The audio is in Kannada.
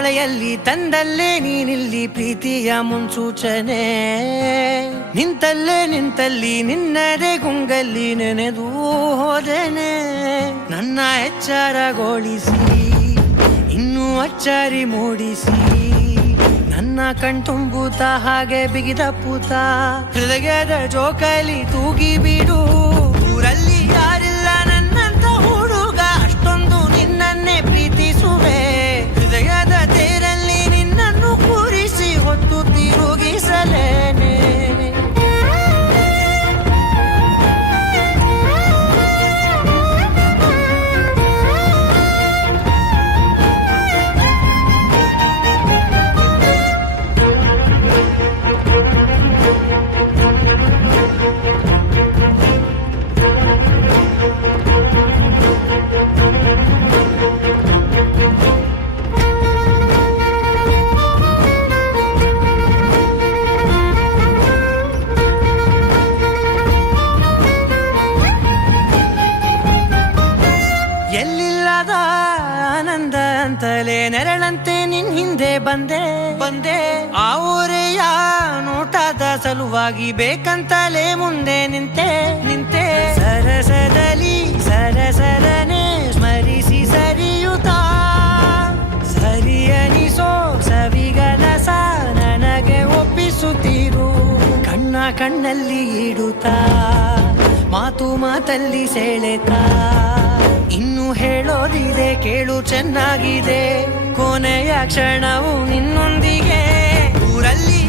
ಮಳೆಯಲ್ಲಿ ತಂದಲ್ಲೇ ನೀನಿಲ್ಲಿ ಪ್ರೀತಿಯ ಮುನ್ಸೂಚನೆ. ನಿಂತಲ್ಲಿ ನಿನ್ನದೇ ಗುಂಗಲ್ಲಿ ನೆನೆದು ಹೋದೆನೆ. ನನ್ನ ಎಚ್ಚರಗೊಳಿಸಿ ಇನ್ನೂ ಅಚ್ಚರಿ ಮೂಡಿಸಿ, ನನ್ನ ಕಣ್ತುಂಬುತ್ತ ಹಾಗೆ ಬಿಗಿದ ಪೂತ ಹೃದಯದ ಜೋಕಾಲಿ ತೂಗಿ ಬಿಡು. ಊರಲ್ಲಿ ಯಾರಿಲ್ಲ ನನ್ನಂತ ಹುಡುಗ, ಅಷ್ಟೊಂದು ನಿನ್ನನ್ನೇ ಪ್ರೀತಿಸುವೆ. ಹೃದಯದ ತೇರಲ್ಲಿ ನಿನ್ನನ್ನು ಕೂರಿಸಿ ಹೊತ್ತು ತಿರುಗಿಸಲೇನೆ. ಎಲ್ಲಿಲ್ಲದ ಆನಂದ ಅಂತಲೇ ನೆರಳಂತೆ ನಿನ್ ಹಿಂದೆ ಬಂದೆ. ಆ ಊರೆಯ ನೋಟದ ಸಲುವಾಗಿ ಬೇಕಂತಲೇ ಮುಂದೆ ನಿಂತೆ. ಸರಸರನೆ ಸ್ಮರಿಸಿ ಸರಿಯುತ್ತಾ, ಸರಿಯನಿಸೋ ಸವಿಗನಸ ನನಗೆ ಒಪ್ಪಿಸುತ್ತೀರು. ಕಣ್ಣಲ್ಲಿ ಇಡುತ್ತಾ, ಮಾತಲ್ಲಿ ಸೆಳೆತಾ, ಇನ್ನು ಹೇಳೋದಿದೆ ಕೇಳು ಚೆನ್ನಾಗಿದೆ. ಕೊನೆಯ ಕ್ಷಣವು ನಿನ್ನೊಂದಿಗೆ. ಊರಲ್ಲಿ